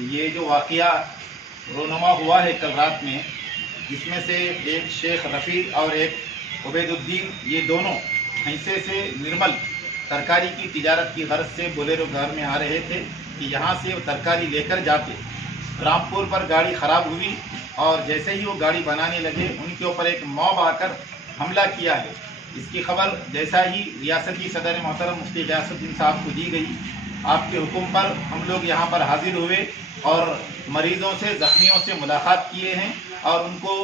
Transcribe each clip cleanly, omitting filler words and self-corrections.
ये जो वाक़या रोनुमा हुआ है कल रात में, जिसमें से एक शेख रफ़ी और एक उबैदुद्दीन, ये दोनों हैसे से निर्मल तरकारी की तिजारत की गर्ज से बोलेरो घर में आ रहे थे कि यहाँ से वो तरकारी लेकर जाते। रामपुर पर गाड़ी ख़राब हुई और जैसे ही वो गाड़ी बनाने लगे उनके ऊपर एक मॉब आकर हमला किया है। इसकी खबर जैसा ही रियासती सदर मोहतरम मुफ्ती गयासुद्दीन साहब को दी गई, आपके हुक्म पर हम लोग यहाँ पर हाजिर हुए और मरीज़ों से, ज़ख्मियों से मुलाकात किए हैं और उनको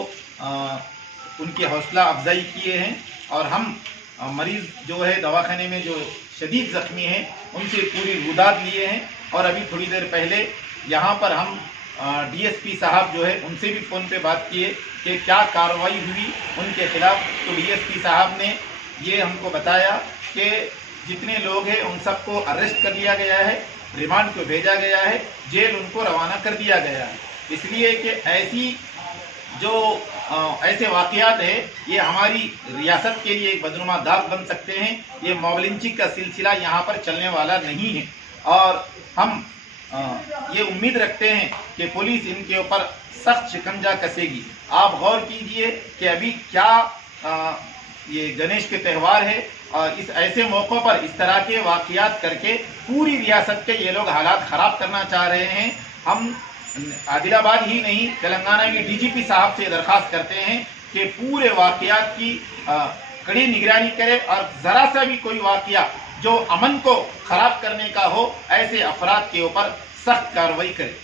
उनकी हौसला अफजाई किए हैं। और हम मरीज़ जो है दवाखाने में जो शदीद ज़ख्मी हैं उनसे पूरी रुदाद लिए हैं। और अभी थोड़ी देर पहले यहाँ पर हम डीएसपी साहब जो है उनसे भी फ़ोन पे बात किए कि क्या कार्रवाई हुई उनके ख़िलाफ़। तो डीएसपी साहब ने ये हमको बताया कि जितने लोग हैं उन सबको अरेस्ट कर लिया गया है, रिमांड को भेजा गया है, जेल उनको रवाना कर दिया गया है। इसलिए कि ऐसे वाक़यात है ये हमारी रियासत के लिए एक बदनुमा दाग बन सकते हैं। ये मॉब लिंचिंग का सिलसिला यहाँ पर चलने वाला नहीं है और हम ये उम्मीद रखते हैं कि पुलिस इनके ऊपर सख्त शिकंजा कसेगी। आप गौर कीजिए कि अभी क्या ये गणेश के त्यौहार है और इस ऐसे मौक़ों पर इस तरह के वाक़यात करके पूरी रियासत के ये लोग हालात ख़राब करना चाह रहे हैं। हम आदिलाबाद ही नहीं, तेलंगाना के डीजीपी साहब से दरख्वास्त करते हैं कि पूरे वाक़यात की कड़ी निगरानी करे और ज़रा सा भी कोई वाक़या जो अमन को ख़राब करने का हो, ऐसे अफराद के ऊपर सख्त कार्रवाई करे।